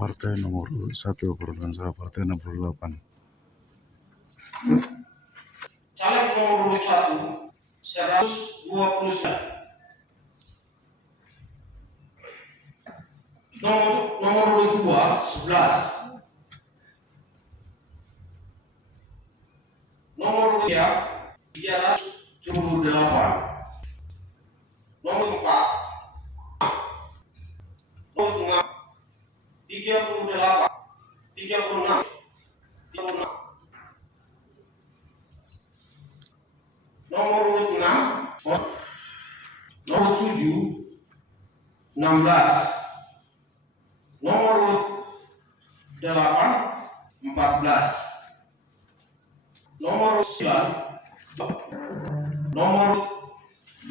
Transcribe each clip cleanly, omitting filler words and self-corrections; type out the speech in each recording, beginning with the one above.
Partai nomor 1 perolehan suara partai 68. Caleg nomor urut 1 129. Nomor urut 2 11. Nomor urut 3 378. Nomor 4 nomor 5 38 36 36. Nomor urut 6 nomor 7 16. Nomor urut 8 14. Nomor urut 9 nomor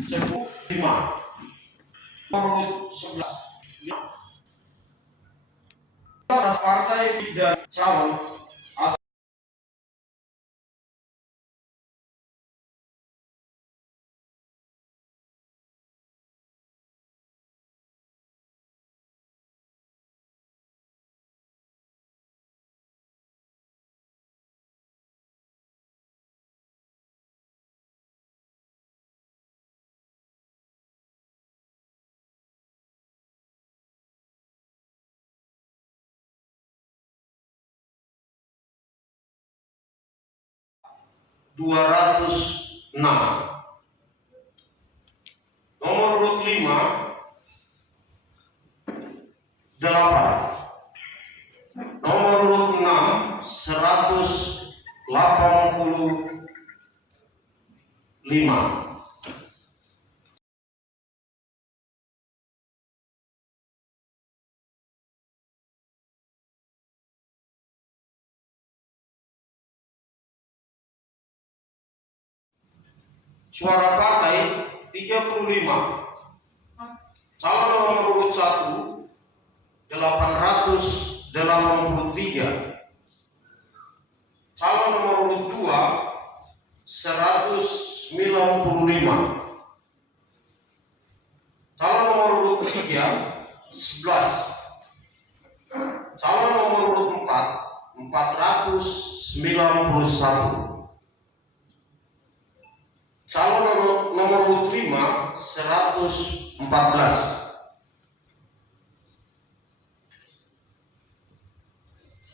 10 5. Nomor urut 11 partai dan calon (206). Nomor urut 5 8. Nomor urut 6 185. Suara partai 35. Calon nomor urut 1 883. Calon nomor urut 2 195. Calon nomor urut 3 11. Calon nomor urut 4 491. Calon nomor urut 5 114.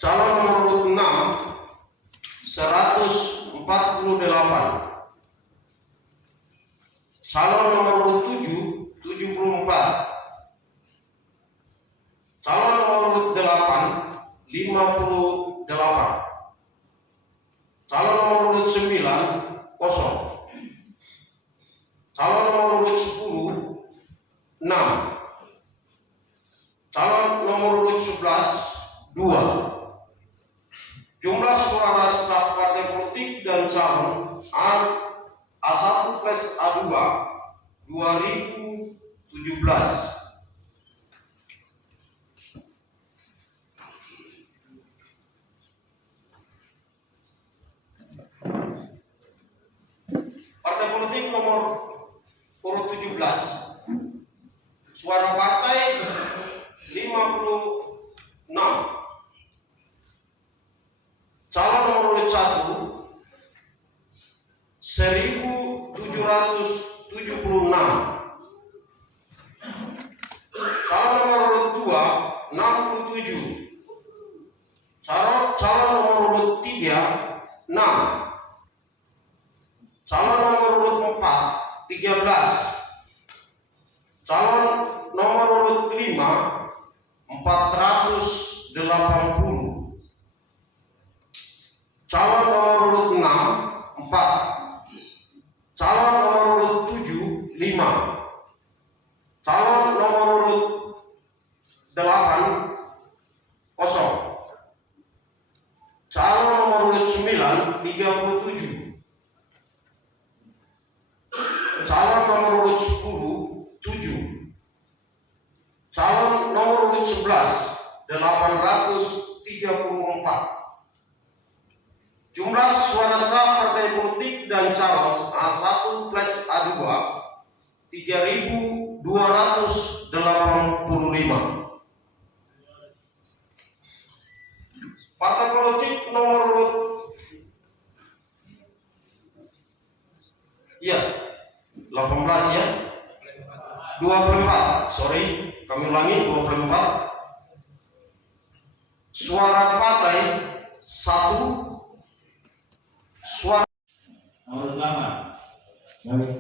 Calon nomor urut 6 148. Calon nomor urut 7 74. Calon nomor urut 8 58. Calon nomor urut 9 0. Calon nomor urut 10 6. Calon nomor urut 11 2. Jumlah suara sah partai politik dan calon A1 plus A2 2017. Partai politik nomor urut 17. Suara partai 56. Calon nomor urut 1 1776. Calon nomor urut 2 67. Calon nomor urut 3 6. Calon nomor urut 4 13. Calon nomor urut 5 480. Calon nomor urut 6 4. Calon nomor urut 7 5. Calon nomor urut 8 0. Calon nomor urut 9 37. Calon nomor urut 10 7. Calon nomor urut 11 834. Jumlah suara sah partai politik dan calon A1 plus A2 3000 Partai politik nomor urut 18 ya. 24. Sorry, kami ulangi 24. Suara partai 1. Suara nomor 8. Baik,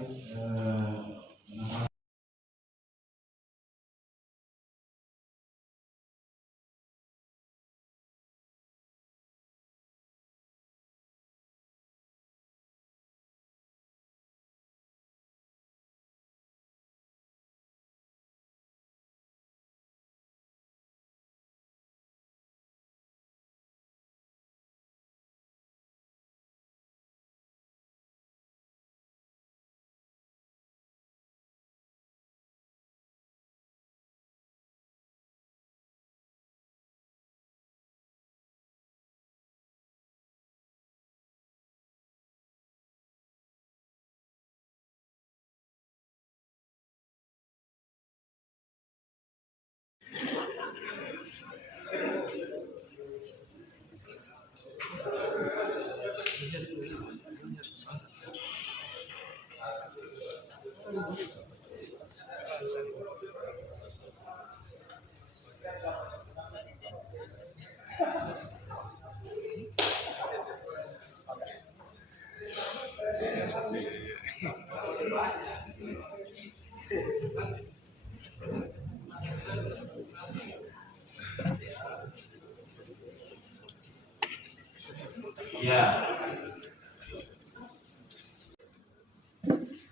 ya.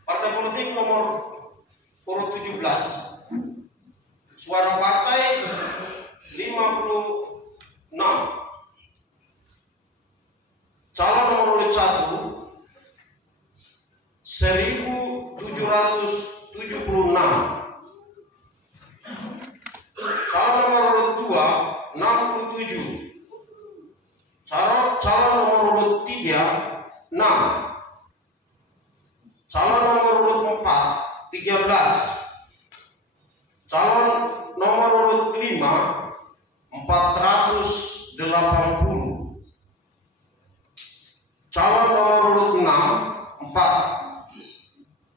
Partai politik nomor urut 17. Suara partai 56. Calon nomor urut 1 1776. Calon nomor urut 2 67. Calon nomor urut 3 6. Calon nomor urut 4 13. Calon nomor urut 5 480. Calon nomor urut 6 4.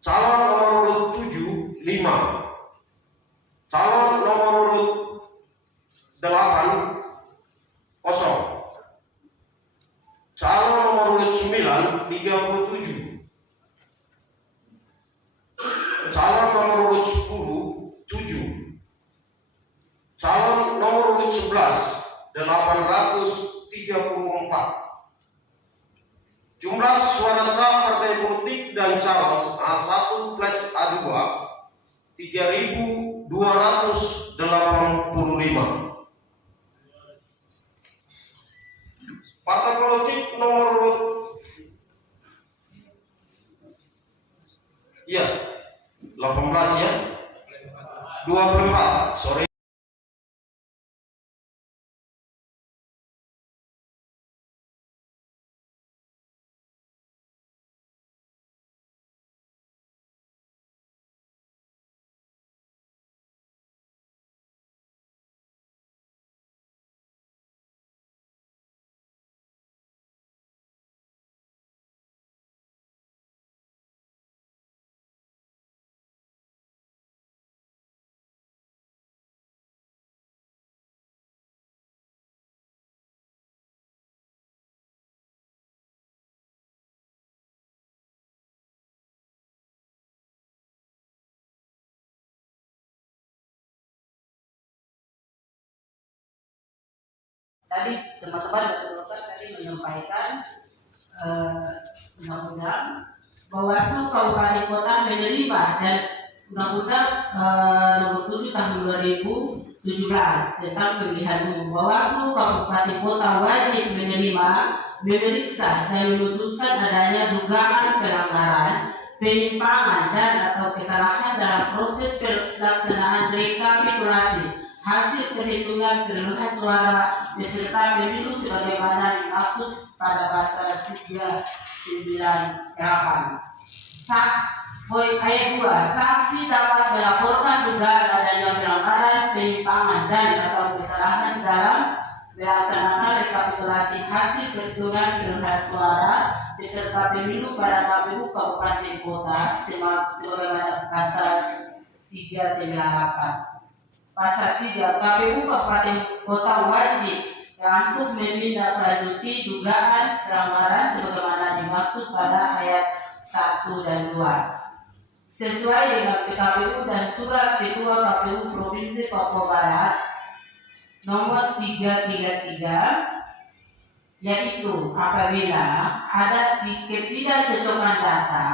Calon nomor urut 7 5. Calon nomor urut 8 0. Calon nomor urut 9 37. Calon nomor urut 10 7. Calon nomor urut 11 834. Jumlah suara sah partai politik dan calon A1 plus A2 3285. Partai politik nomor urut 18 ya. 24. Sorry. Tadi teman-teman dari Golkar tadi menyampaikan undang-undang Bawaslu Kabupaten Kota menerima dan undang-undang nomor 7 tahun 2017 tentang pemilihan umum. Bawaslu Kabupaten Kota wajib menerima, memeriksa dan memutuskan adanya dugaan pelanggaran, penyimpangan dan atau kesalahan dalam proses pelaksanaan rekapitulasi hasil perhitungan perolehan suara peserta pemilu sebagaimana dimaksud pada pasal 398. Poin ayat 2, saksi dapat melaporkan dugaan adanya pelanggaran, penyimpangan dan atau kesalahan dalam melaksanakan rekapitulasi hasil perhitungan perolehan suara peserta pemilu pada KPU Kabupaten Kota sebagaimana pasal 398. Pasal 3, KPU Kabupaten Kota wajib langsung menindaklanjuti dugaan pelanggaran sebagaimana dimaksud pada ayat 1 dan 2. Sesuai dengan PKPU dan surat Ketua KPU Provinsi Papua Barat nomor 333, yaitu apabila ada ketidakcocokan data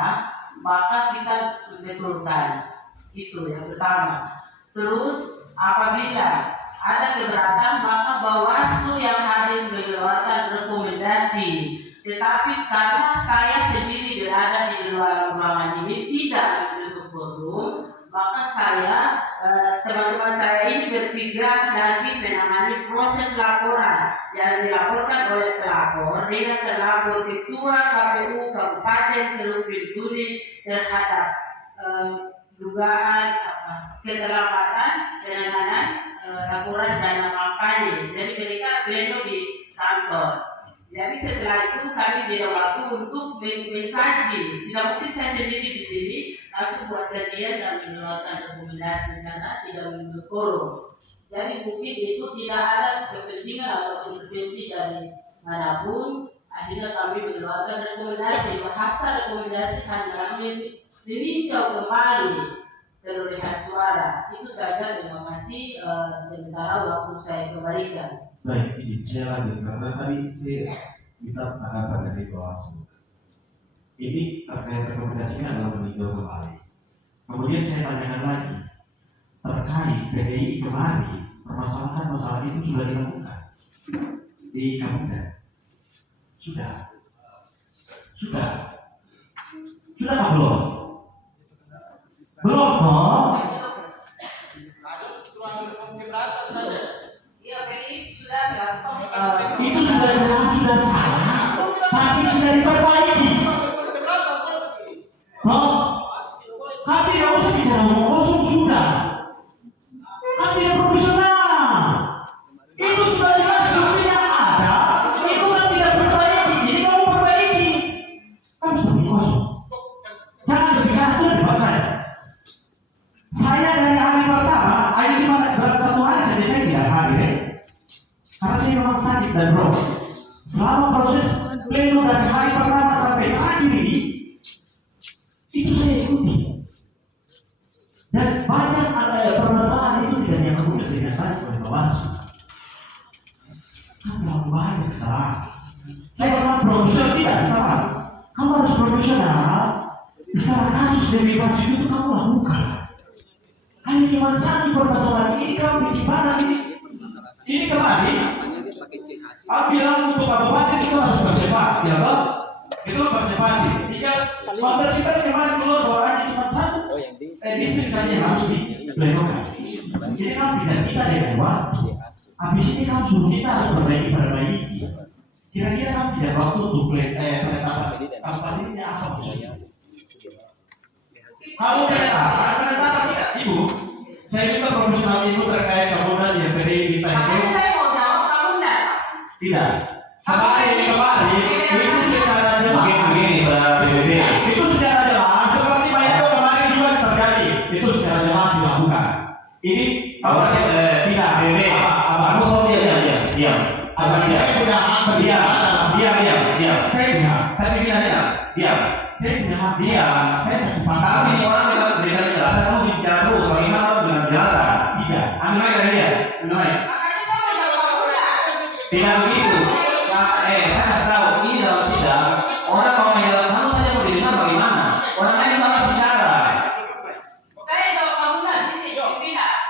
maka kita betulkan. Itu yang pertama. Terus apabila ada keberatan maka Bawaslu yang hadir mengeluarkan rekomendasi. Tetapi karena saya sendiri berada di luar ruangan ini tidak mendukung forum, maka saya teman-teman saya ini bertiga lagi menangani proses laporan yang dilaporkan oleh pelapor dengan terlapor Ketua KPU Kabupaten Teluk Bintuni terhadap dugaan keterlambatan penanganan laporan dana kampanye. Jadi mereka pleno di kantor. Jadi setelah itu kami ada waktu untuk mengkaji. Tidak mungkin saya sendiri di sini langsung buat kajian dan mengeluarkan rekomendasi karena tidak menurut forum. Jadi mungkin itu tidak ada kepentingan atau intervensi dari manapun. Akhirnya kami mengeluarkan rekomendasi. Bahasa rekomendasi hanya meninjau kembali perolehan suara. Itu saja. Terima kasih. Sementara waktu saya kembalikan. Baik, izin saya lanjut karena tadi kita akan dari Bawaslu. Ini terkait rekomendasinya adalah meninjau kembali. Kemudian saya tanyakan lagi terkait PDI kemarin, permasalahan masalah itu sudah dilakukan di Kabupaten. Sudah tak belum? Belum toh? Itu sudah jelas sudah salah, tapi sudah diperbaiki. Kami tidak usah bicara ngomong kosong sudah. Kami tidak profesional. Itu sudah jelas buktinya ada. Itu kan tidak perbaiki. Jadi kamu perbaiki. Kamu seperti kosong. Jangan berbicara itu di depan saya. Saya dari hari pertama, hari cuma satu hari saja saya tidak hadir. Karena saya memang sakit dan roh. Selama proses pleno dari hari pertama sampai akhir ini, itu saya ikuti. Dan banyak permasalahan itu tidak yang kemudian dinyatakan oleh Bawaslu. Kamu terlalu banyak kesalahan. Saya orang profesional tidak, kenapa? Kamu harus profesional. Kesalahan kasus demi kasus itu kamu lakukan. Hanya cuma satu permasalahan ini kamu bikin mana ini? Ini kemarin, aku bilang untuk kabupaten itu harus percepat, ya toh? Itu percepat. Jika universitas kemarin keluar bahwa hanya cuma satu distrik saja yang harus diplenokan. Jadi kamu tidak dengan waktu. Habis ini kamu suruh kita harus perbaiki. Kira-kira kamu tidak waktu untuk penetapan kabupaten ini apa maksudnya? Kamu penetapan tidak, Ibu? Saya minta profesional Ibu terkait kemudian yang PDI kita itu. Saya mau jawab, kamu enggak? Tidak. Kemarin itu secara jelas. Itu secara jelas. Seperti banyak kemarin juga terjadi. Itu secara jelas dilakukan. Ini tidak. Kamu mau diam. Saya punya hak diam. Saya bikin aja. Diam. Saya punya hak diam. Saya secepat. Tapi ini orang dengan jelasan kamu bicara terus. Bagaimana dengan jelasan? Tidak. Anda dari dia. Makanya saya mau jawab kamu enggak? Tidak begitu. Saya kasih tahu ini dalam sidang orang kalau menjawab kamu saja mau didengar bagaimana? Orang lain malah bicara. Saya jawab kamu enggak? Tidak.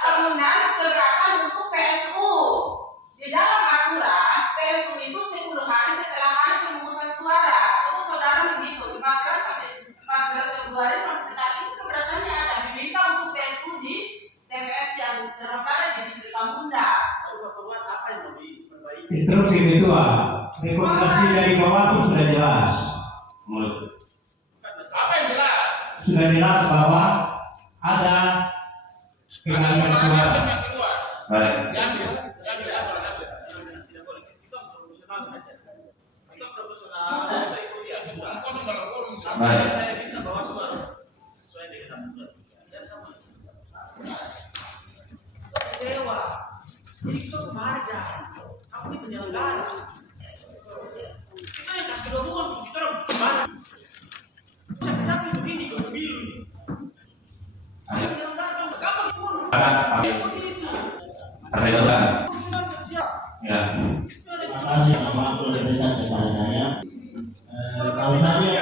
Kemudian keberatan untuk PSU. Di dalam aturan PSU itu 10 hari setelah hari pemungutan suara. Itu saudara begitu 14 Februari sampai saat itu keberatannya ada diminta untuk PSU di TPS yang terletak di distrik Kamunda. Instruksi kedua, rekomendasi dari Bawaslu sudah jelas. Apa yang jelas? sudah jelas bahwa ada pengalihan suara. Baik. Baik. Kecewa. Jadi kita pembaca, aku ini penyelenggara. Kita yang kasih dukungan, kita orang pembaca. Capek-capek begini ke pemilu. Ayo. Penyelenggara tahu nggak gampang itu. Sampai duluan. Sudah kerja. Ya. Makasih waktu diberikan kepada saya. Kalau saya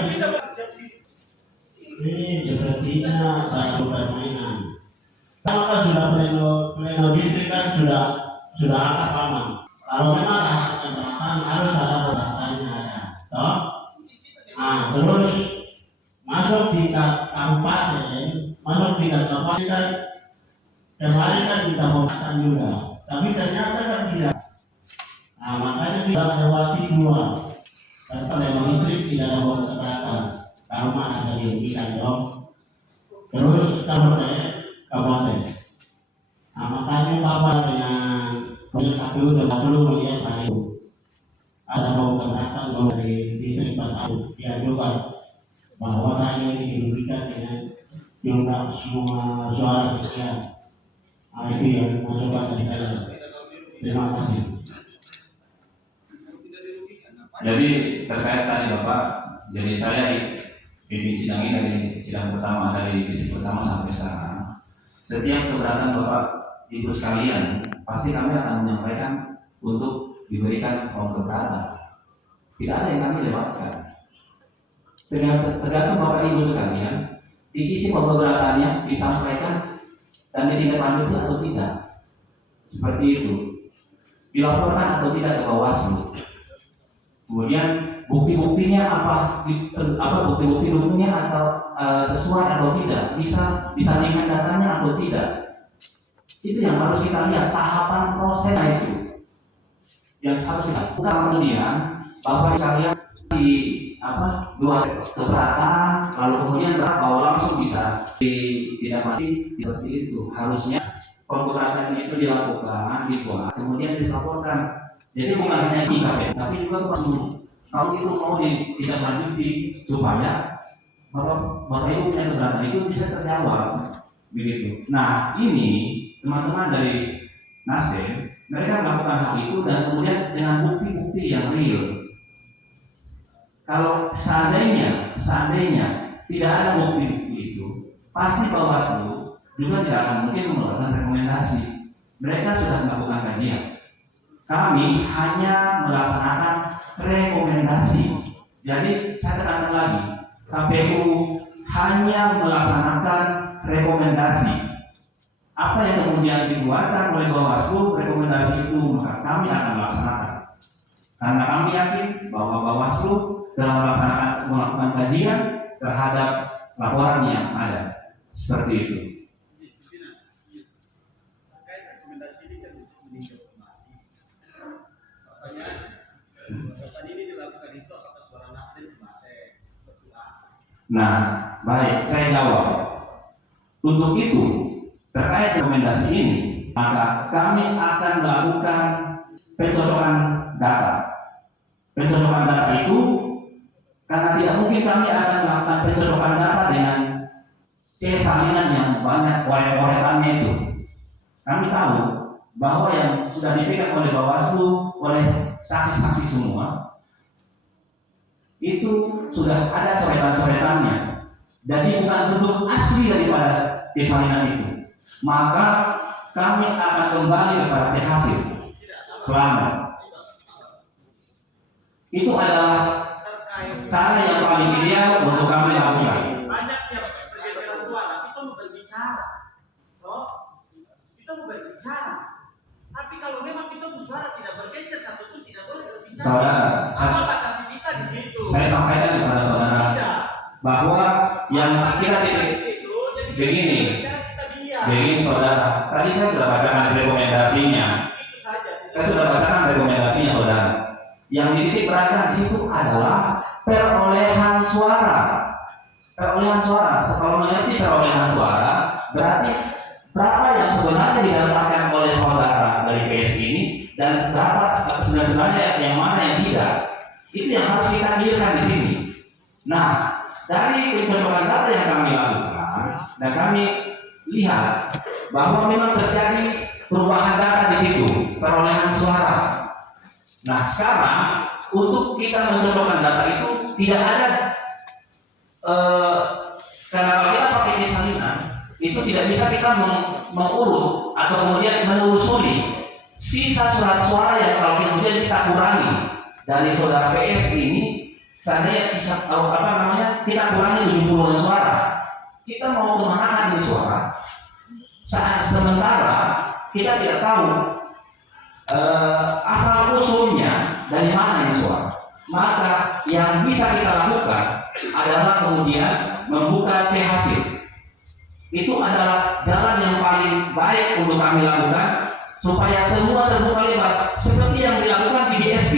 ini sepertinya satu permainan. Kalau kan sudah pleno distrik kan sudah akad paman. Kalau memang ada kesempatan harus ada pembahasannya ada. Toh? Nah, terus masuk di kabupaten, masuk di kabupaten kemarin kan kita pembahasan juga, tapi ternyata kan tidak. Nah, makanya tidak lewati dua. Karena memang listrik tidak ada buat keberatan. Kalau mana ada dirugikan dong. Terus kabupaten. Nah, makanya Bapak dengan banyak KPU dan KPU melihat hal itu. Ada mau keberatan dari distrik Bataru. Dia juga bahwa saya ini dirugikan dengan jumlah semua suara sekian. Nah, itu yang masukkan dari saya. Terima kasih. Jadi terkait tadi Bapak, jadi saya pimpin sidang ini dari sidang pertama dari titik pertama sampai sekarang. Setiap keberatan Bapak Ibu sekalian, pasti kami akan menyampaikan untuk diberikan form keberatan. Tidak ada yang kami lewatkan. Tergantung Bapak Ibu sekalian, isi form keberatannya disampaikan dan ditindaklanjuti atau tidak. Seperti itu. Dilaporkan atau tidak ke Bawaslu. Kemudian bukti-buktinya apa bukti-bukti hukumnya atau sesuai atau tidak, bisa disandingkan datanya atau tidak. Itu yang harus kita lihat tahapan prosesnya itu. Yang harus kita bukan kemudian Bapak sekalian di dua keberatan lalu kemudian bahwa langsung bisa ditindaklanjuti seperti itu. Harusnya keberatan itu dilakukan, dibuat, kemudian dilaporkan. Jadi bukan hanya IKP, tapi juga kalau itu mau ditindaklanjuti supaya Bapak Ibu punya keberatan itu bisa terjawab, begitu. Nah ini teman-teman dari Nasdem, mereka melakukan hal itu dan kemudian dengan bukti-bukti yang real. Kalau seandainya tidak ada bukti itu, pasti Bawaslu juga tidak akan mungkin mengeluarkan rekomendasi. Mereka sudah melakukan kajian. Kami hanya melaksanakan rekomendasi. Jadi saya tekankan lagi, KPU hanya melaksanakan rekomendasi. Apa yang kemudian dikeluarkan oleh Bawaslu, rekomendasi itu maka kami akan melaksanakan. Karena kami yakin bahwa Bawaslu dalam melakukan kajian terhadap laporan yang ada. Seperti itu. Nah, baik, saya jawab. Untuk itu, terkait rekomendasi ini, maka kami akan melakukan pencocokan data. Pencocokan data itu, karena tidak mungkin kami akan melakukan pencocokan data dengan C salinan yang banyak oleh-olehannya itu. Kami tahu bahwa yang sudah dipegang oleh Bawaslu, oleh saksi-saksi semua, itu sudah ada coretan-coretannya. Jadi bukan bentuk asli daripada C salinan itu. Maka kami akan kembali kepada C hasil pelanggan. Itu adalah cara yang paling ideal untuk kami lakukan. Banyak yang pergeseran suara, kita mau berbicara. Kita mau berbicara. Tapi kalau memang kita suara tidak bergeser, satu itu tidak boleh berbicara. Saudara, apa batasi kita di situ? Saya sampaikan kepada saudara bahwa yang kita begini, saudara. Tadi saya sudah bacakan rekomendasinya. Saya sudah bacakan rekomendasinya, saudara. Yang dititik beratkan di situ adalah perolehan suara. Perolehan suara Kalau mengerti perolehan suara, berarti berapa yang sebenarnya didapatkan oleh saudara dari PS ini dan berapa sebenarnya yang mana yang tidak. Itu yang harus kita clearkan di sini. Nah, dari pencocokan data yang kami lakukan dan kami lihat bahwa memang terjadi perubahan data di situ, perolehan suara. Nah, sekarang untuk kita mencocokkan data itu tidak ada karena kita pakai kesalinan itu tidak bisa kita mengurut atau kemudian menelusuri sisa surat suara yang kalau kemudian kita kurangi dari saudara PS ini, seandainya sisa kita kurangi 70 suara, kita mau kemana ini suara? Sementara kita tidak tahu asal usulnya dari mana ini suara. Maka yang bisa kita lakukan adalah kemudian membuka C hasil. Itu adalah jalan yang paling baik untuk kami lakukan supaya semua terbuka lebar seperti yang dilakukan di BSG.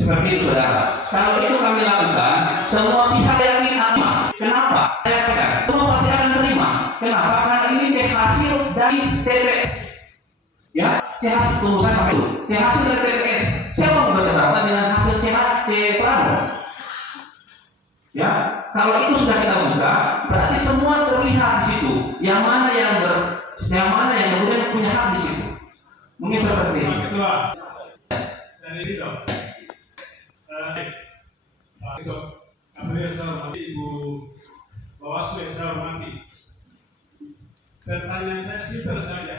Seperti itu saudara. Kalau itu kami lakukan, semua pihak yakin aman. Kenapa? Saya katakan, semua pasti akan terima. Kenapa? Karena ini C hasil dari TPS. Ya, C hasil tunggu saya sampai dulu. C hasil dari TPS. Saya mau berkeberatan dengan hasil C plano. Ya, kalau itu sudah kita buka, berarti semua terlihat di situ. Yang mana yang kemudian punya hak di situ. Mungkin seperti ini. Ketua dari itu, Pak Ketua, kami yang saya hormati, Ibu Bawaslu yang saya hormati. Pertanyaan saya simpel saja.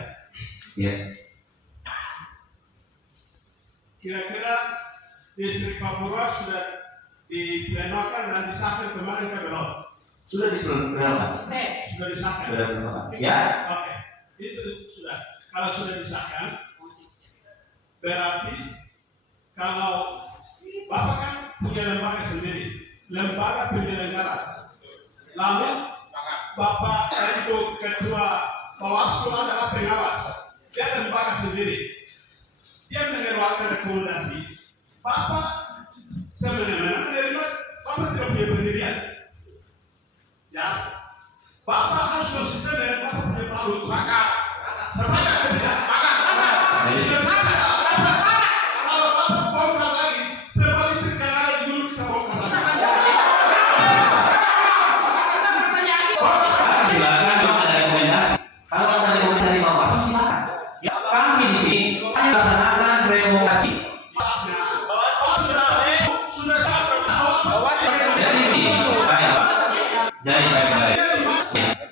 Ya. Kira-kira distrik Papua sudah diplenokan dan disahkan kemarin ke belum? Sudah disahkan. Sudah disahkan. Ya. Oke, itu sudah. Kalau sudah disahkan, berarti kalau Bapak kan punya lembaga sendiri, lembaga penyelenggara. Lalu Bapak itu ketua Bawaslu adalah pengawas. Dia lembaga sendiri. Dia mengeluarkan rekomendasi. Bapak sebenarnya menerima, Bapak tidak punya pendirian. Ya, Bapak harus konsisten dengan Bapak punya palu. Maka, sepakat tidak? Maka. Kalau Bapak bongkar lagi, seperti sekarang dulu kita bongkar lagi. Silakan kalau ada rekomendasi. Kalau ada rekomendasi dari Bapak, silakan. Ya, kami di sini hanya melaksanakan rekomendasi. Jadi baik.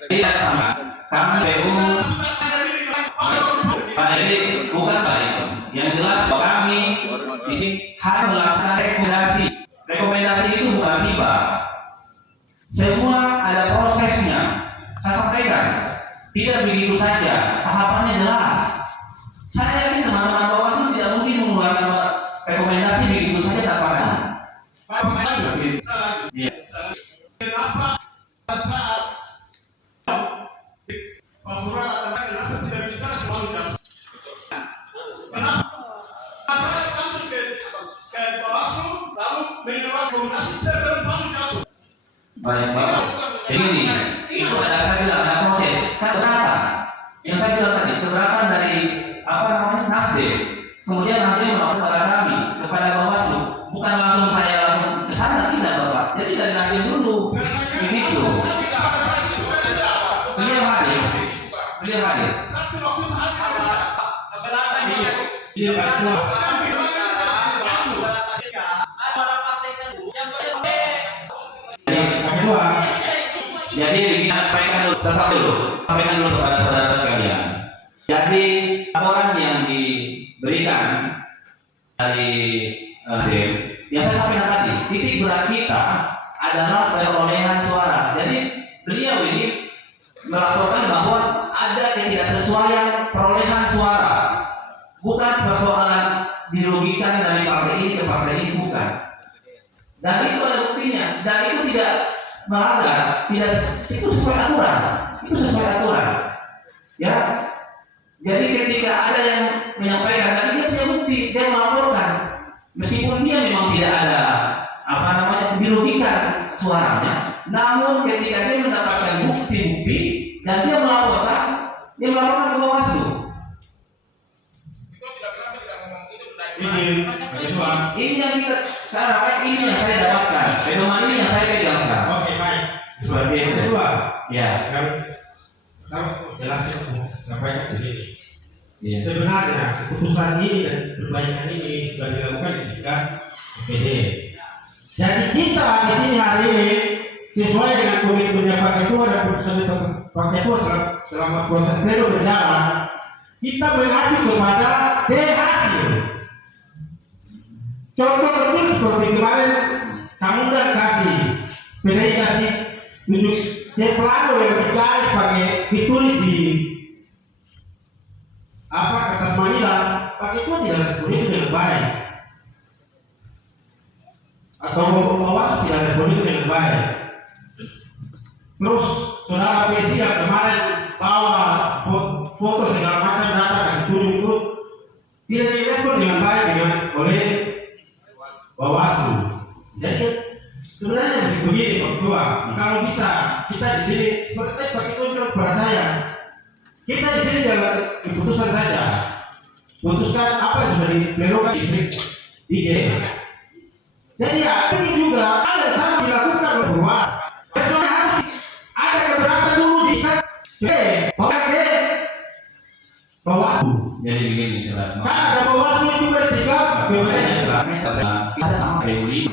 Tidak sama. Kami PU jadi bukan baik. Yang jelas kami di sini hanya melaksanakan rekomendasi. Rekomendasi itu bukan tiba. Semua ada prosesnya. Saya sampaikan. Tidak begitu saja. Tahapannya jelas. Saya yakin teman-teman Bawaslu tidak mungkin mengeluarkan rekomendasi begitu saja tanpa ada. Kenapa saat Papua adalah kenapa tidak bicara selalu jam? Kenapa? Saya langsung ke Bawaslu lalu menyewa komunikasi sebelum lalu jatuh. Baik, Bapak. Jadi ini, itu ada saya bilang ada proses. Keberatan. Yang saya bilang tadi, keberatan dari Nasdem. Kemudian Nasdem melakukan kepada kami, kepada Bawaslu. Bukan langsung saya langsung ke sana, tidak Bapak. Jadi dari Nasdem dulu. Begitu. Beliau hadir. Saksi waktu itu hadir. Iya, Pak Ketua. Jadi kita sampaikan dulu kepada saudara sekalian. Jadi laporan yang diberikan dari Nasdem, yang saya sampaikan tadi, titik berat kita adalah perolehan suara. Jadi beliau ini melaporkan bahwa ada ketidaksesuaian perolehan suara, bukan persoalan dirugikan dari partai ini ke partai ini, bukan. Dan itu ada buktinya, dan itu tidak melanggar, itu sesuai aturan, ya. Jadi ketika ada yang menyampaikan, dan dia punya bukti, dia melaporkan, meskipun dia memang tidak ada dirugikan suaranya, Namun ketika dia mendapatkan bukti-bukti dan dia melaporkan ke Bawaslu. Ini yang kita ini yang saya dapatkan. Pedoman ini yang saya pegang sekarang. Oke, baik. Seperti itu. Kedua, Ya. Kalau jelasnya sampaikan begini. Iya. Sebenarnya keputusan ini dan perbaikan ini sudah dilakukan ketika DPD. Jadi kita di sini hari ini sesuai dengan komitmennya Pak Ketua dan keputusan Pak Ketua selama proses pleno berjalan, kita mengacu kepada hasil. Contoh kecil seperti kemarin kamu dan kasih, PDI kasih tunjuk C-plano yang digaris pakai ditulis di kertas manila, Pak Ketua tidak respon itu dengan baik, atau Bawaslu tidak respon itu dengan baik. Terus saudara PC yang kemarin bawa foto segala macam data kasih tunjuk itu tidak direspon dengan baik oleh Bawaslu. Jadi sebenarnya begini Pak Ketua, kalau bisa kita di sini seperti Pak Ketua bilang kepada saya, kita di sini jangan keputusan saja, putuskan apa yang sudah diplenokan di IG. Jadi ya ini juga hal yang sama dilakukan oleh Bawaslu. Soalnya harus ada keberatan dulu di Bawaslu. Jadi begini Kan ada Bawaslu juga di tiga ada sama kayak beli.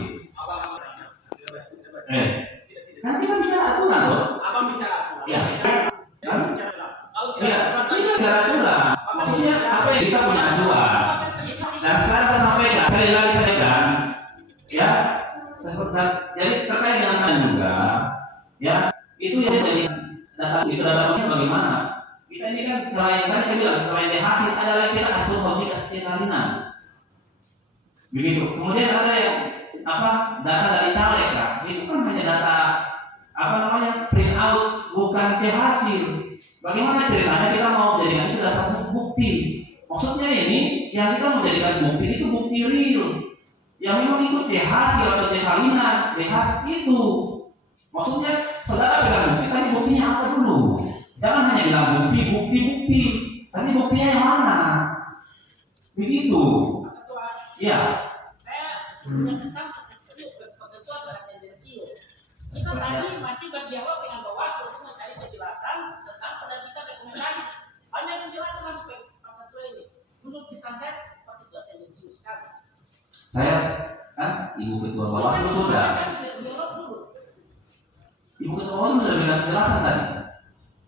Kan kita bicara aturan loh. Abang bicara. Ya. Kalau Ya, ini bicara aturan. Maksudnya apa yang kita punya acuan. Dan sekarang saya sampaikan, sekali lagi saya sampaikan, ya. Jadi terkait dengan kan juga, ya, itu yang menjadi data bagaimana? Kita ini kan selain tadi saya bilang selain hasil ada lagi kita asuh komunikasi salinan. Begitu. Kemudian ada yang data dari caleg kan? Itu kan hanya data print out bukan hasil. Bagaimana ceritanya kita mau jadikan itu dasar bukti? Maksudnya ini yang kita mau jadikan bukti itu bukti real. Yang memang itu hasil atau salinan, lihat itu. Maksudnya saudara bilang bukti, tapi buktinya apa dulu? Jangan hanya bilang bukti, tapi buktinya yang mana? Begitu. Ya. Saya punya kesan Pak Ketua sangat tendensius. Kita tadi masih berdialog dengan Bawaslu untuk mencari kejelasan tentang penerbitan rekomendasi. Banyak penjelasan langsung Pak Ketua ini. Menurut kesan saya Pak Ketua tendensius sekali. Saya kan Ibu Ketua Bawaslu sudah. Ibu Ketua Bawaslu sudah bilang penjelasan tadi.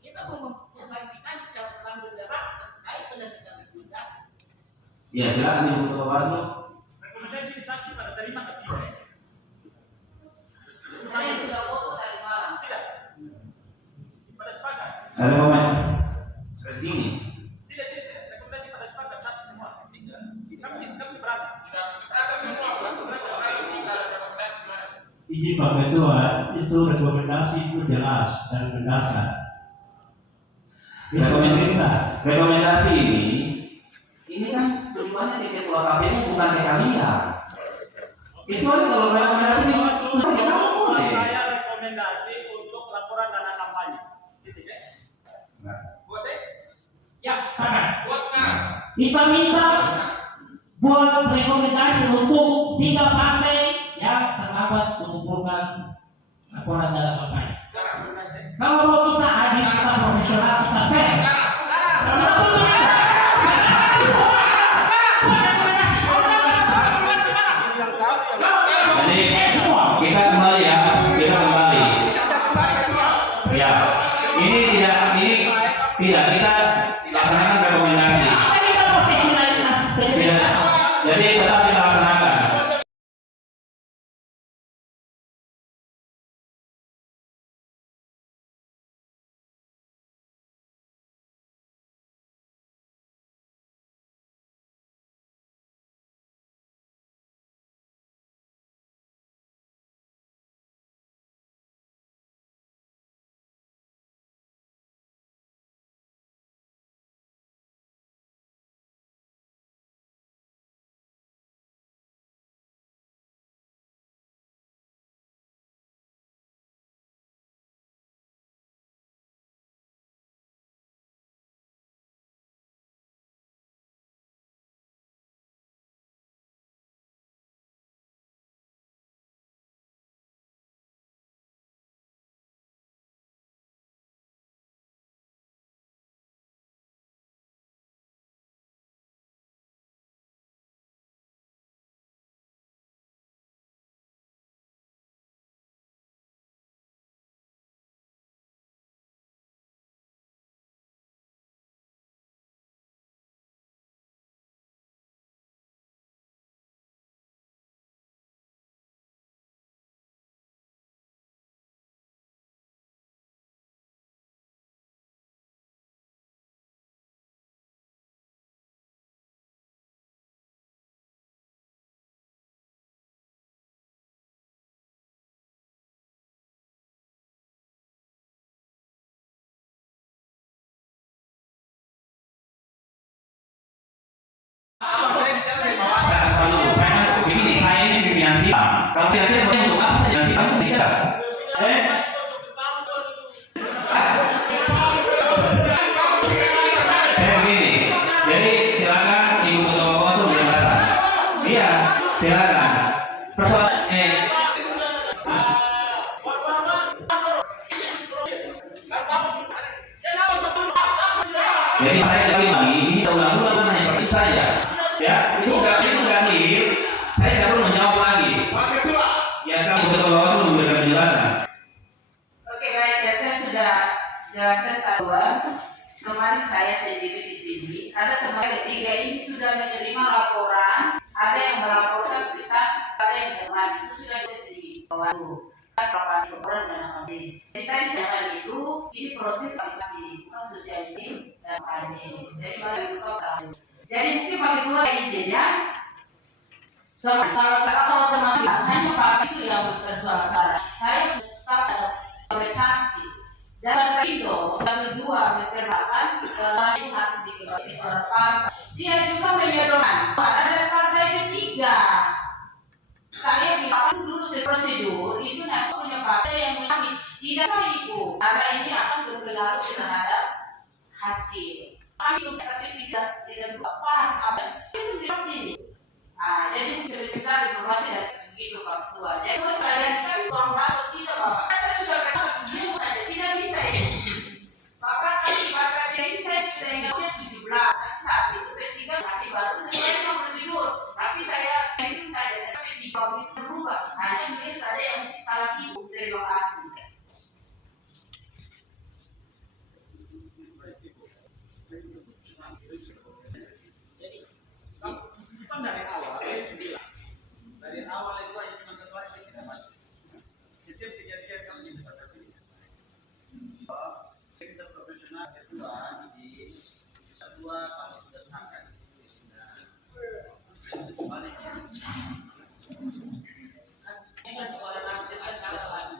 Kita mau mengklarifikasi secara terang benderang terkait penerbitan rekomendasi. Ya, silakan Ibu Ketua Bawaslu. rekomendasi saksi pada terima atau tidak? Saya sudah foto dari malam. Tidak. Pada sepakat. Ada komen seperti ini. Tidak. Rekomendasi pada sepakat saksi semua. Tidak. Kami berapa? Izin Pak Ketua, itu rekomendasi itu jelas dan mendasar. Rekomendasi ini kan tujuannya di ketua KPU bukan ke kalian. Kecuali kalau rekomendasi ini boleh. Saya rekomendasi untuk laporan dana kampanye. Titik ya. Buat Ya, sepakat. Buat Kita minta buat rekomendasi untuk 3 partai yang terlambat mengumpulkan laporan dalam kampanye. Kalau mau kita adil, kita profesional, kita fair. Jadi kita kembali ya, Ya, ini tidak kita laksanakan rekomendasi. Tidak. Jadi tetap Tiga ini sudah menerima laporan, ada yang melaporkan kita, ada yang terima, itu sudah disediakan bawah jadi tadi saya itu ini proses aplikasi bukan sosialisasi dan admin. Jadi jadi mungkin bagi dua izin ya. Kalau teman-teman hanya Pak itu yang bersuara, saya sebagai saksi. Dan itu yang kedua memperlakukan lain harus dikembali suara partai. Dia juga menyodorkan ada partai ketiga. Saya bilang dulu prosedur itu nanti punya partai yang mengambil tidak saya itu karena ini akan berpengaruh terhadap hasil. Kami tapi tidak pas apa itu tidak sini. Jadi cerita informasi dari begitu Pak Ketua. Jadi kalau kalian kan kurang atau tidak Bapak, saya sudah katakan dia saja tidak bisa ini. Bapak tadi Bapak ini saya sudah ingatnya 17 saat itu P3 masih baru sesuai dengan prosedur. Tapi saya itu saja tapi di komisi berubah hanya mungkin saja yang salah ibu. Terima kasih. Jadi kan dari awal itu hanya cuma satu hari kita masuk. Setiap kejadian kami didapat pilihan. Kita profesional kedua di kedua kalau sudah sangka itu sudah sebaliknya. Ini kan suara nasdem acara lagi.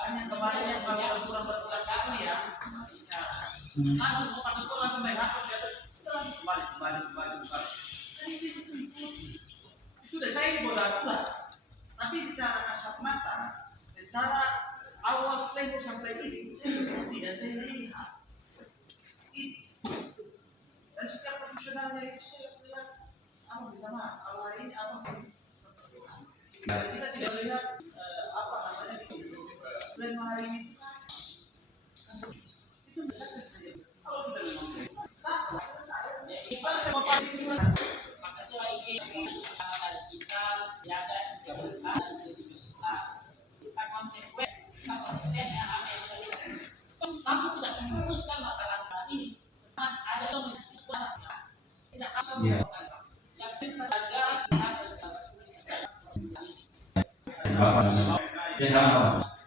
Hanya kemarin yang kami berbulan kami ya. Kan untuk Pak Ketua langsung main hapus ya. Kembali. Sudah saya ini bodoh Tuhan. Tapi secara kasat mata, secara awal pleno sampai ini, saya tidak saya lihat. Dan secara profesionalnya itu saya lihat, kalau hari ini apa? Kita tidak lihat apa namanya di pleno hari ini. Itu bisa saja. Kalau sudah memang kita semua pasti maka itu lagi kita jaga integritas dan kredibilitas. Kita konsekuen yang kami langsung tidak memutuskan masalah ini. Mas ada yang memutuskan tidak akan melakukan yang kita jaga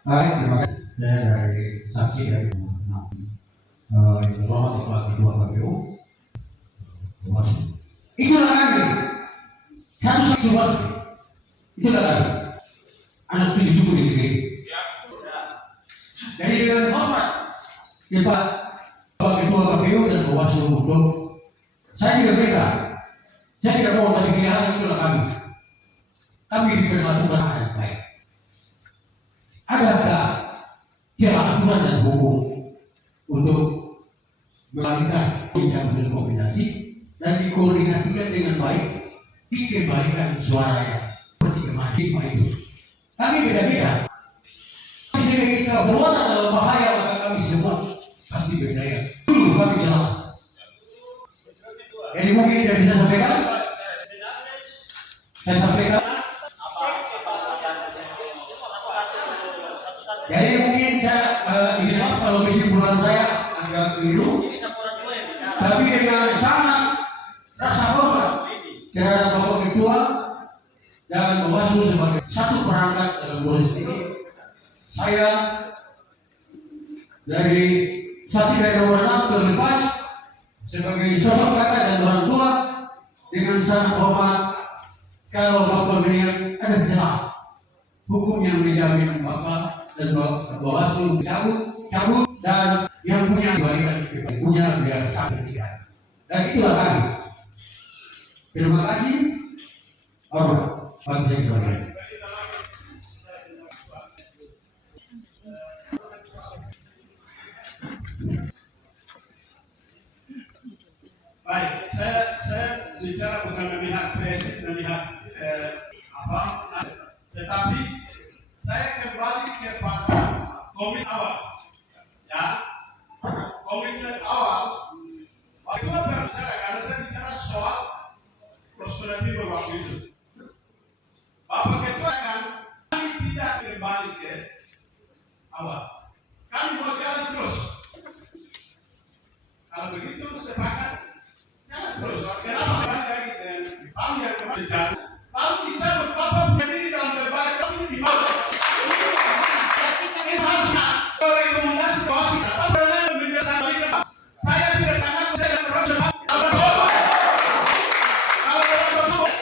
Baik, terima kasih. Saya dari saksi dari yang terhormat Kepala Ketua KPU. Itulah kami. Satu saksi waktu. Itulah kami. Anak tujuh suku di negeri. Jadi dengan hormat kita Kepala Ketua KPU dan Bawaslu untuk saya tidak beda. Saya tidak mau dari pilihan itulah kami. Kami diperlakukan dengan baik. Adakah celah aturan dan hukum untuk mengalihkan yang berkombinasi dan dikoordinasikan dengan baik dikembalikan suaranya seperti kemarin itu. Kami beda-beda. Jika kita berwatak dalam bahaya maka kami semua pasti berdaya. Dulu kami jelas. Jadi mungkin tidak bisa sampaikan. Saya sampaikan. Jadi mungkin saya ini kalau kesimpulan saya agak keliru. Tapi dengan sangat rasa hormat terhadap Bapak Ketua dan Bawaslu sebagai satu perangkat dalam proses ini, saya dari saksi dari nomor 6 terlepas sebagai sosok kakak dan orang tua dengan sangat hormat kalau Bapak melihat ada celah hukum yang menjamin Bapak dan Bawaslu cabut dan yang punya punya biar sampai tidak. Dan itulah kami. Terima kasih. Hormat bagi saya sekalian. Baik, saya bicara bukan memihak presiden, memihak tetapi saya kembali kepada komit awal. Ya, komitmen awal. Waktu itu berbicara karena saya bicara soal prosperatif waktu itu. Bapak Ketua kan kami tidak kembali ke awal. Kami berjalan terus. Kalau begitu itu sepakat. Jangan terus. Kenapa mereka gitu? Kamu yang kemarin jatuh. Lalu dicabut bapak punya diri dalam berbagai tapi ini dimana? Ini harusnya rekomendasi koalisi. Apa benar menjelaskan mereka? Saya tidak akan saya tidak pernah kalau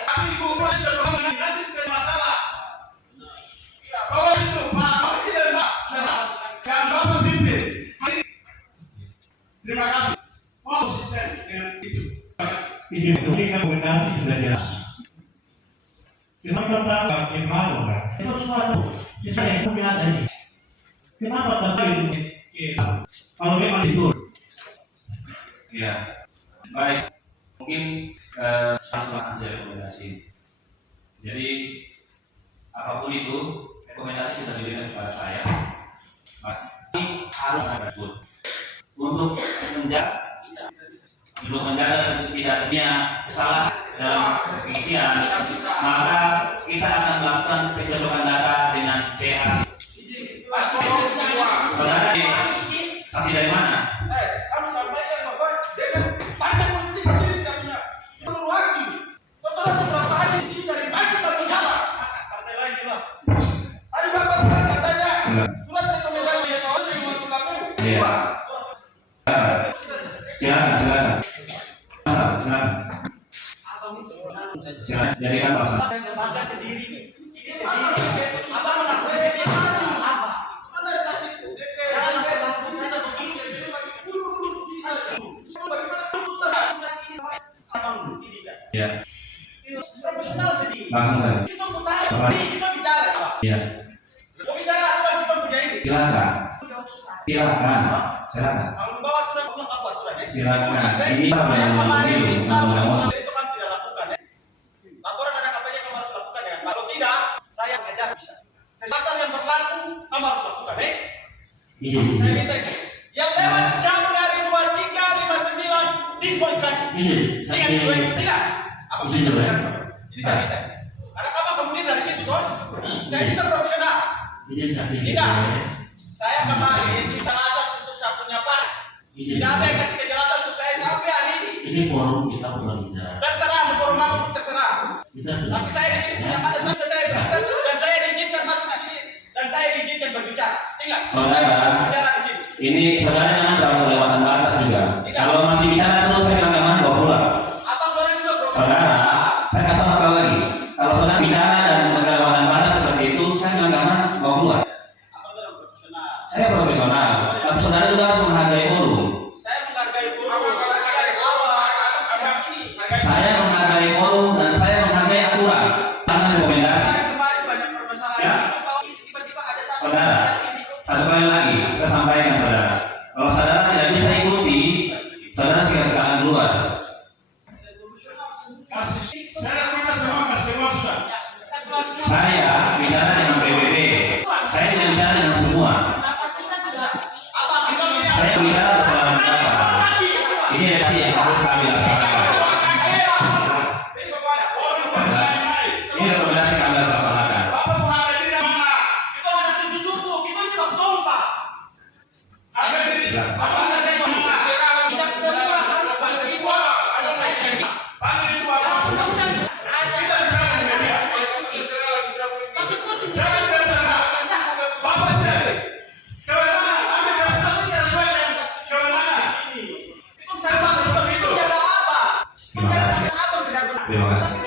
tapi ibu rumah sudah berangkat nanti tidak masalah. Kalau itu Pak tidak Pak, dan Bapak pimpin. Terima kasih. Mau sistem dengan itu. Ini rekomendasi sudah jelas. Cuma tentang bagaimana kan? Itu suatu misalnya yang biasa ini. Kenapa tentang kalau memang itu? Ya, baik. Mungkin sama aja rekomendasi. Jadi apapun itu rekomendasi sudah diberikan kepada saya. Ini harus ada untuk menjaga tidak adanya kesalahan dalam pengisian, maka kita akan melakukan pencocokan data dengan CAC. Saudara saksi dari mana? Kami sampaikan bahwa dengan partai politik sendiri tidak punya seluruh waktu. Setelah beberapa hari di sini dari pagi sampai malam, partai lain juga. Tadi Bapak bilang katanya surat rekomendasi yang awal yang masuk KPU. Silakan. Jadikan bangsa. Lembaga sendiri. Ini sendiri. Abang melakukan bagaimana? Apa? Kan dari kasih jangan langsung saja begini. Dulu begini saja. Bagaimana susah? Abang tidak. Ya. Profesional sendiri. Langsung saja. Kita bertanya. Kita bicara. Ya. Mau bicara apa kita punya ini? Silakan. Kalau membawa aturan apa aturan ya? Silakan. Ini apa yang itu kan tidak lakukan ya. Laporan ada kampanye kamu harus lakukan ya. Kalau tidak, saya kejar bisa. Pasal yang berlaku kamu harus lakukan ya. Saya minta itu. Yang lewat jauh dari 2359 diskualifikasi. Tidak. Apa sih itu? Jadi saya minta. Karena kamu kemudian dari situ toh, saya minta profesional. Tidak. Saya kemarin kita langsung untuk saya punya pak. Tidak ada yang kasih kejelasan untuk saya sampai hari ini. Ini forum kita bukan bicara. Terserah, forum aku terserah. Kita sudah. Tapi saya di sini punya pada sampai saya berikan dan saya diizinkan masuk ke sini dan saya diizinkan berbicara. Tinggal. Saudara, bicara di sini. ini saudara jangan terlalu kelewatan batas juga. Kalau masih bicara terus saya bilang jangan bawa pulang. Abang boleh juga bro. Saudara, saya kasih tahu lagi. Kalau saudara bicara dan kelewatan batas seperti itu, saya bilang jangan bawa pulang. Saya profesional, tapi saudara juga harus menghargai forum. Saya menghargai forum dari awal. Saya menghargai forum dan saya menghargai aturan. Jangan rekomendasi. Kemarin banyak permasalahan. Tiba-tiba ada satu. Saudara, satu kali lagi saya sampaikan saudara. Kalau saudara tidak bisa ikuti, saudara silakan keluar. Saya minta semua kasih keluar sudah. Saya bicara dengan PBB. Saya tidak bicara dengan semua. Saya bicara bersama siapa. Ini redaksi yang harus kami laksanakan. Ini rekomendasi kami laksanakan. Kita ada 7 suku, kita cuma kompak. Tidak semua harus berikhwan. Terima kasih.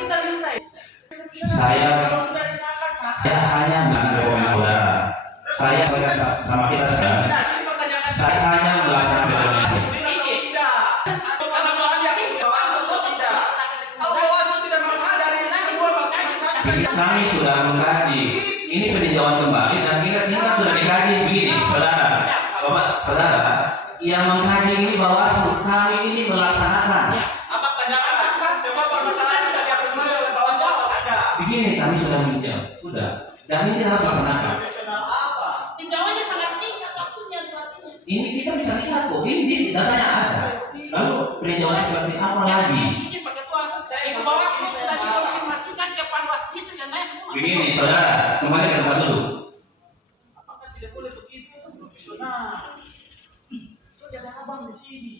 Saya hanya melakukan saudara. Saya sama kita sekarang. Saya hanya melaksanakan rekomendasi. Kami sudah mengkaji. Ini peninjauan kembali dan ini kan sudah dikaji begini, saudara. Bapak, saudara, yang mengkaji ini Bawaslu, kami ini melaksanakan. Begini kami sudah meninjau, sudah. Dan ini harus dilaksanakan. Tinjauannya sangat singkat waktunya durasinya. Ini kita bisa lihat kok, ini datanya ada. Lalu peninjauan seperti apa lagi? Izin Pak Ketua, saya Bawaslu sudah dikonfirmasikan ke Panwasdis dan lain semua. Begini, saudara, kembali ke tempat dulu. Apakah tidak boleh begitu? Profesional. Itu ada abang di sini.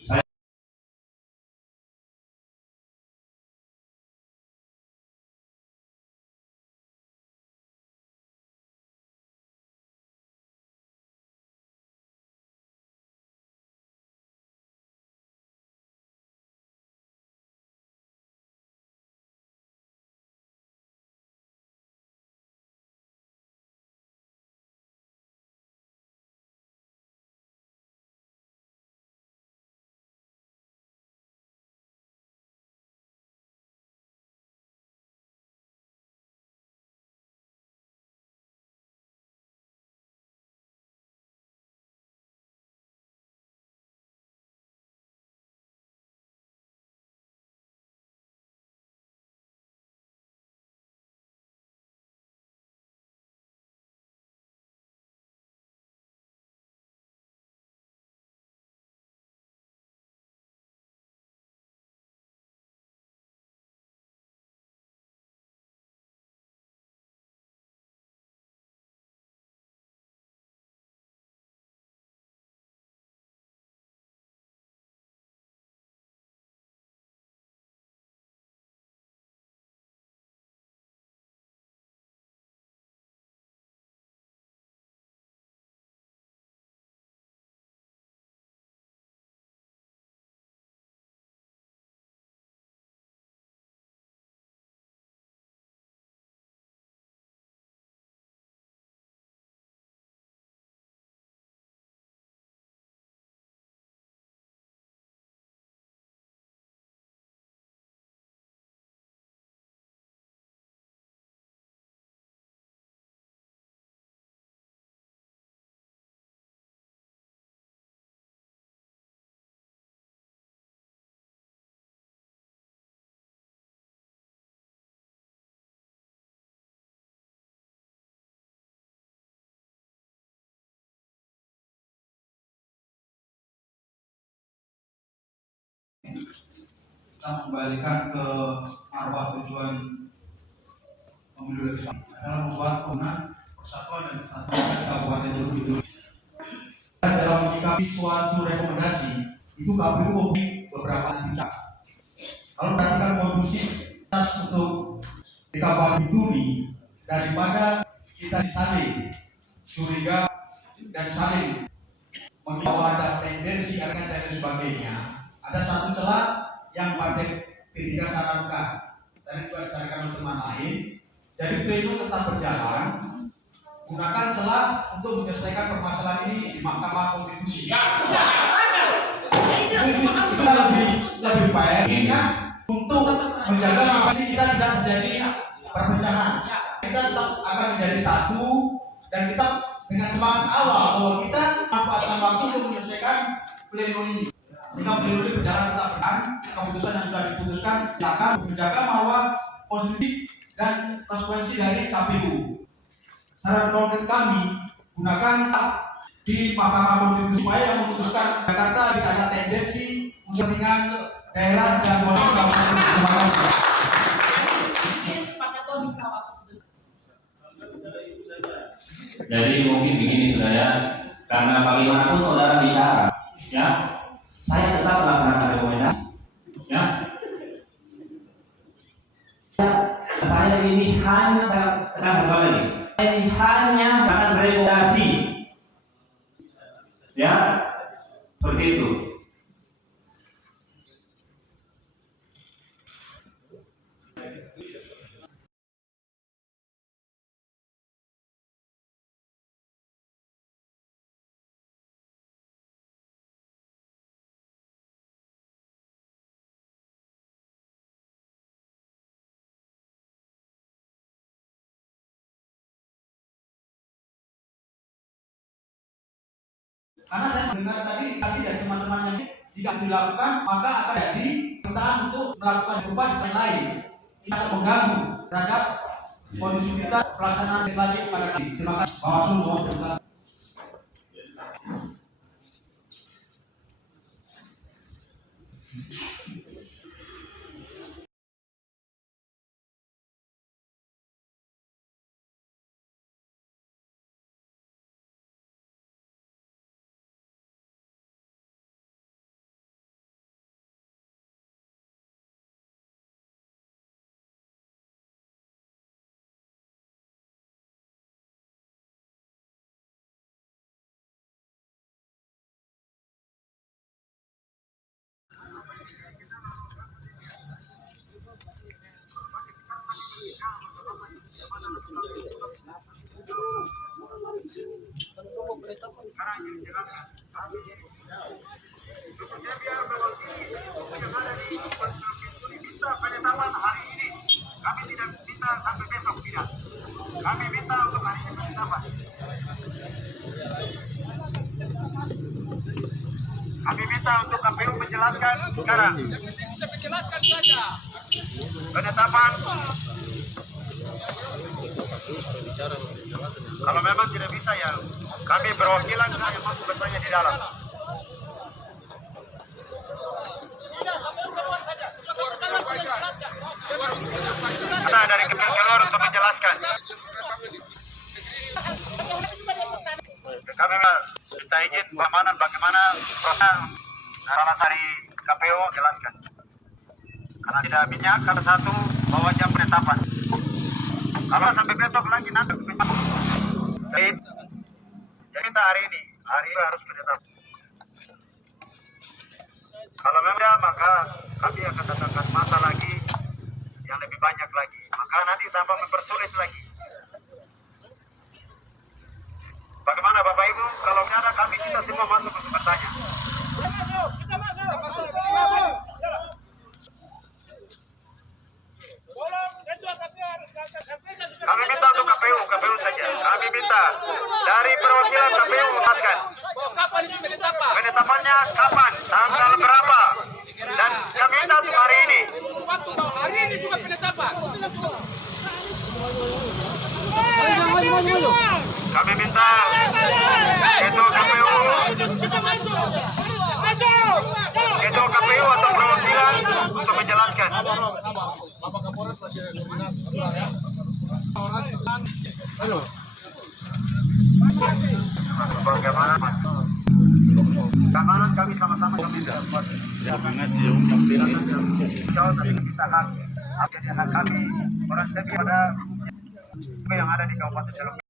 kita mengembalikan ke marwah tujuan pemilu legislatif adalah membuat kewenangan persatuan dan kesatuan Kabupaten Borobudur. Dalam menyikapi suatu rekomendasi itu KPU memiliki beberapa tingkat. Kalau perhatikan kondusivitas untuk di Kabupaten Turi, daripada kita saling curiga dan saling membawa ada tendensi akan dan sebagainya, ada satu celah yang partai P3 sarankan dan juga disarankan teman lain. Jadi pleno tetap berjalan, gunakan celah untuk menyelesaikan permasalahan ini di Mahkamah Konstitusi. Itu lebih baik ya, untuk menjaga supaya kita tidak terjadi perpecahan. Kita tetap akan menjadi satu dan kita dengan semangat awal bahwa kita manfaatkan waktu untuk menyelesaikan pleno ini. Jika pleno ini berjalan tetap benar, keputusan yang sudah diputuskan akan menjaga marwah konstitusi dan konsekuensi dari KPU. Saran konkret kami, gunakan di Mahkamah Konstitusi supaya yang memutuskan Jakarta tidak ada tendensi kepentingan daerah dan politik. Jadi mungkin begini saudara, karena bagaimanapun saudara bicara, ya, saya tetap melaksanakan rekomendasi, ya. Saya ini hanya, saya tekan kembali lagi, saya ini hanya akan rekomendasi, ya, seperti itu. Karena saya mendengar tadi kasih dari teman-teman yang jika dilakukan maka akan jadi permintaan untuk melakukan serupa di tempat lain. Ini akan mengganggu terhadap kondisivitas pelaksanaan legislatif pada kali. Terima kasih. Bawaslu mohon terima kasih. Penetapan hari ini kami tidak minta sampai besok, tidak. Kami minta untuk hari ini penetapan. Kami minta untuk KPU menjelaskan sekarang. Bisa menjelaskan saja. Penetapan. Kalau memang tidak bisa ya, kami perwakilan yang masuk bertanya di dalam. Kita dari keluar untuk menjelaskan. Kami minta izin bagaimana proses salah dari KPU jelaskan. Karena tidak minyak kata satu bahwa jam penetapan. Kalau sampai besok lagi nanti jadi minta hari ini harus penetapan. Kalau memang maka kami akan datangkan masa lagi yang lebih banyak lagi, maka nanti tambah mempersulit lagi. Bagaimana Bapak Ibu? Kalau ada kami kita semua masuk untuk bertanya. Kami minta untuk KPU saja. Kami minta dari perwakilan KPU memutuskan. Penetapannya kapan? Tanggal berapa? Dan kami minta untuk hari ini. Hari ini juga penetapan. Kami minta ketua KPU atau perwakilan untuk menjelaskan. Bapak Kapolres masih koordinasi ya. Halo. Bagaimana keamanan kami sama-sama kami dapat koordinasi yang jauh tapi kita hak kami orang sepi pada yang ada di Kabupaten Selok.